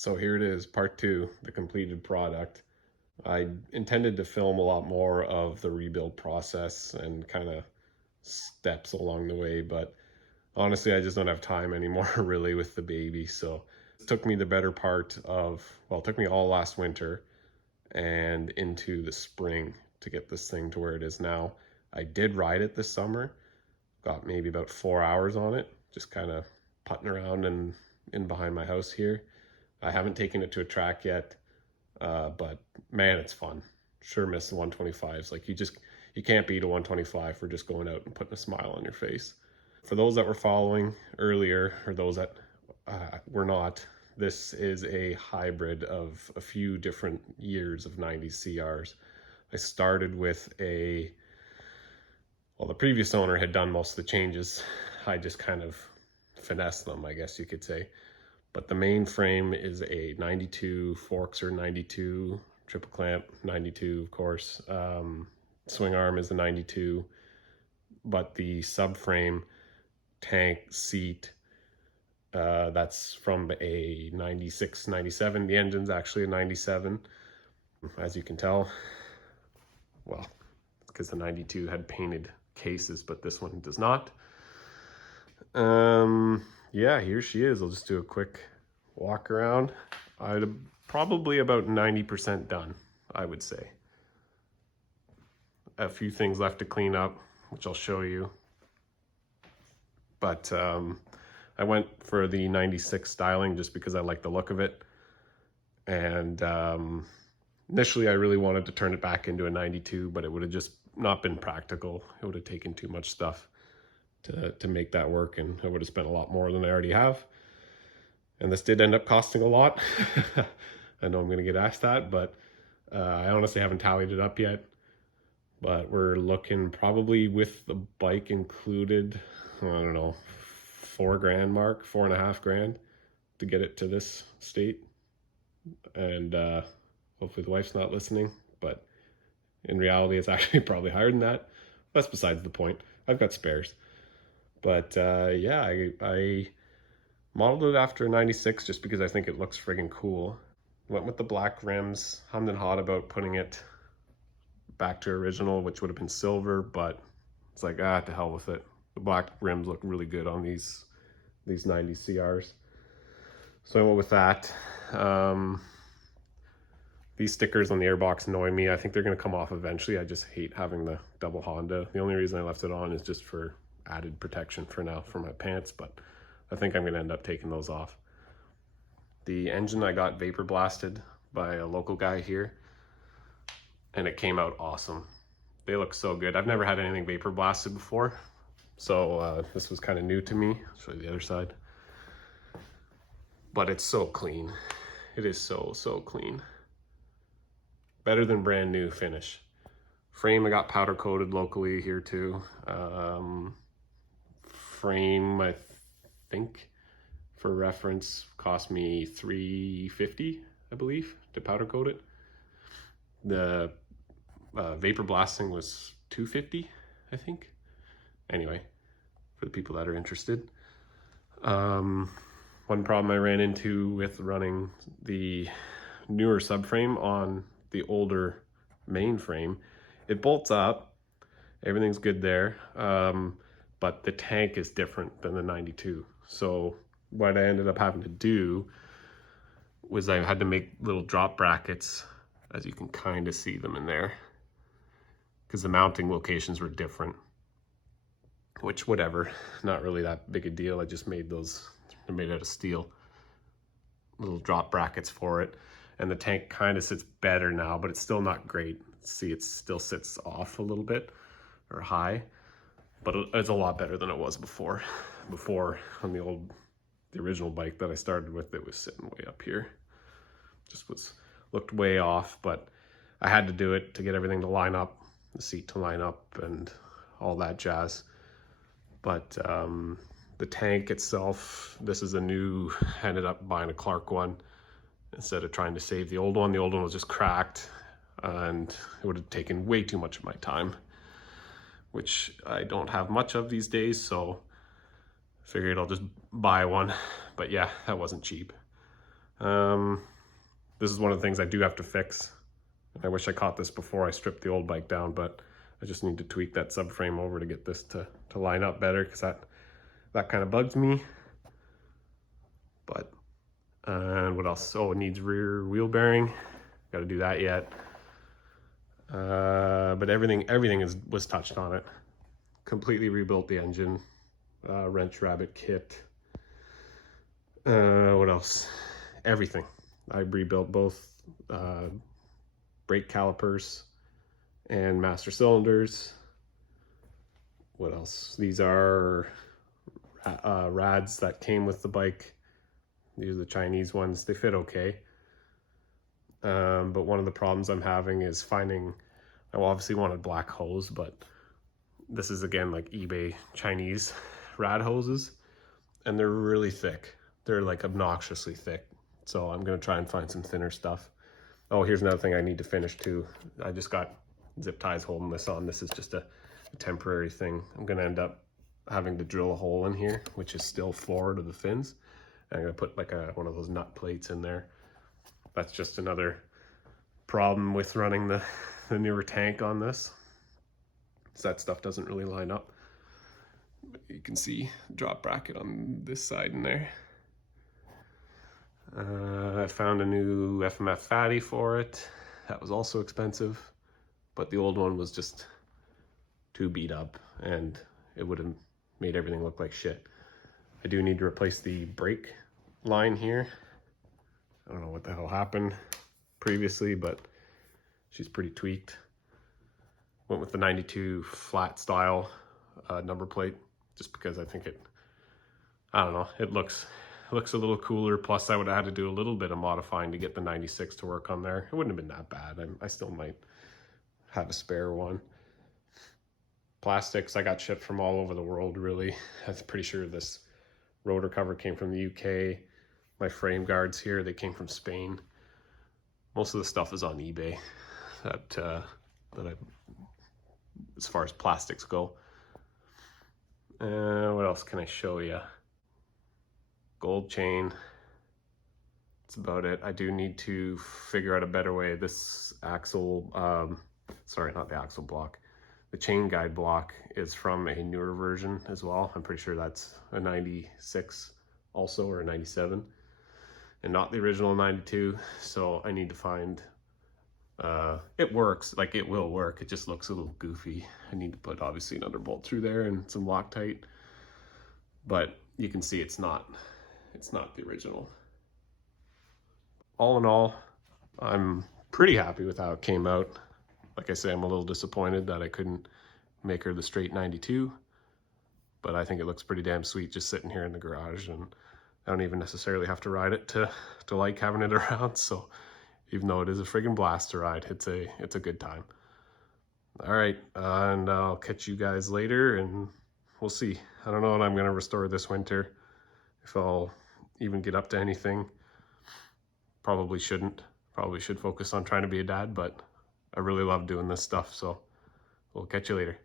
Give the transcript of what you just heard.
So here it is, part two, the completed product. I intended to film a lot more of the rebuild process and kind of steps along the way, but honestly, I just don't have time anymore really with the baby. So it took me the better part of, well, it took me all last winter and into the spring to get this thing to where it is now. I did ride it this summer, got maybe about 4 hours on it, just kind of putting around and in behind my house here. I haven't taken it to a track yet, but man, it's fun. Sure miss the 125s. Like you can't beat a 125 for just going out and putting a smile on your face. For those that were following earlier, or those that were not, this is a hybrid of a few different years of 90s CRs. I started with well, the previous owner had done most of the changes. I just kind of finessed them, I guess you could say. But the main frame is a 92, forks are 92, triple clamp 92, of course. Swing arm is a 92, but the subframe, tank, seat, that's from a 96, 97. The engine's actually a 97, as you can tell. Well, because the 92 had painted cases, but this one does not. Yeah, here she is. I'll just do a quick walk around. I'd probably about 90% done, I would say. A few things left to clean up, which I'll show you. But I went for the 96 styling just because I like the look of it. And initially I really wanted to turn it back into a 92, but it would have just not been practical. It would have taken too much stuff to make that work, and I would have spent a lot more than I already have. And this did end up costing a lot. I know I'm going to get asked that, but I honestly haven't tallied it up yet. But we're looking probably with the bike included, I don't know, $4,000 mark, $4,500 to get it to this state. And hopefully the wife's not listening, but in reality it's actually probably higher than that. That's besides the point. I've got spares. But yeah, I modeled it after a 96 just because I think it looks friggin' cool. Went with the black rims, hummed and hawed about putting it back to original, which would have been silver, but it's like, to hell with it. The black rims look really good on these 90 CRs. So I went with that. These stickers on the airbox annoy me. I think they're going to come off eventually. I just hate having the double Honda. The only reason I left it on is just for added protection for now for my pants, but I think I'm going to end up taking those off. The engine I got vapor blasted by a local guy here, and it came out awesome. They look so good. I've never had anything vapor blasted before, so this was kind of new to me. I'll show you the other side. But it's so clean. It is so clean. Better than brand new finish. Frame I got powder coated locally here too. Frame, I think, for reference, cost me $350, I believe, to powder coat it. The vapor blasting was $250, I think. Anyway, for the people that are interested. One problem I ran into with running the newer subframe on the older main frame, it bolts up, everything's good there, but the tank is different than the 92. So what I ended up having to do was I had to make little drop brackets, as you can kind of see them in there, because the mounting locations were different, which whatever, not really that big a deal. I just made those, they're made out of steel, little drop brackets for it. And the tank kind of sits better now, but it's still not great. See, it still sits off a little bit, or high, but it's a lot better than it was before. Before, on the original bike that I started with, it was sitting way up here. Just looked way off, but I had to do it to get everything to line up, the seat to line up and all that jazz. But the tank itself, this is a new, I ended up buying a Clark one instead of trying to save the old one. The old one was just cracked, and it would have taken way too much of my time, which I don't have much of these days, so figured I'll just buy one. But yeah, that wasn't cheap. This is one of the things I do have to fix. I wish I caught this before I stripped the old bike down, but I just need to tweak that subframe over to get this to line up better, because that kind of bugs me. But, and what else? Oh, it needs rear wheel bearing. Got to do that yet. But everything was touched on it. Completely rebuilt the engine, wrench rabbit kit. What else? Everything. I rebuilt both brake calipers and master cylinders. What else? These are rads that came with the bike. These are the Chinese ones. They fit okay. But one of the problems I'm having is finding, I obviously wanted black hose, but this is again like eBay Chinese rad hoses, and they're really thick. They're like obnoxiously thick. So I'm gonna try and find some thinner stuff. Oh, here's another thing I need to finish too. I just got zip ties holding this on. This is just a temporary thing. I'm gonna end up having to drill a hole in here, which is still forward of the fins. And I'm gonna put like one of those nut plates in there. That's just another problem with running the newer tank on this. So that stuff doesn't really line up. But you can see drop bracket on this side in there. I found a new FMF fatty for it. That was also expensive, but the old one was just too beat up and it would have made everything look like shit. I do need to replace the brake line here. I don't know what the hell happened previously, but she's pretty tweaked. Went with the 92 flat style number plate, just because I think I don't know, it looks a little cooler. Plus I would have had to do a little bit of modifying to get the 96 to work on there. It wouldn't have been that bad. I still might have a spare one. Plastics I got shipped from all over the world, really. I'm pretty sure this rotor cover came from the UK. My frame guards here, they came from Spain. Most of the stuff is on eBay as far as plastics go. What else can I show you? Gold chain. That's about it. I do need to figure out a better way. This axle, sorry, not the axle block. The chain guide block is from a newer version as well. I'm pretty sure that's a 96 also, or a 97. And not the original 92, so I need to find, it works, like it will work, it just looks a little goofy. I need to put obviously another bolt through there and some Loctite, but you can see it's not the original. All in all, I'm pretty happy with how it came out. Like I say, I'm a little disappointed that I couldn't make her the straight 92, but I think it looks pretty damn sweet just sitting here in the garage, and I don't even necessarily have to ride it to like having it around. So even though it is a friggin' blast to ride, it's a good time. All right, and I'll catch you guys later, and we'll see. I don't know what I'm gonna restore this winter, if I'll even get up to anything. Probably shouldn't. Probably should focus on trying to be a dad, but I really love doing this stuff, so we'll catch you later.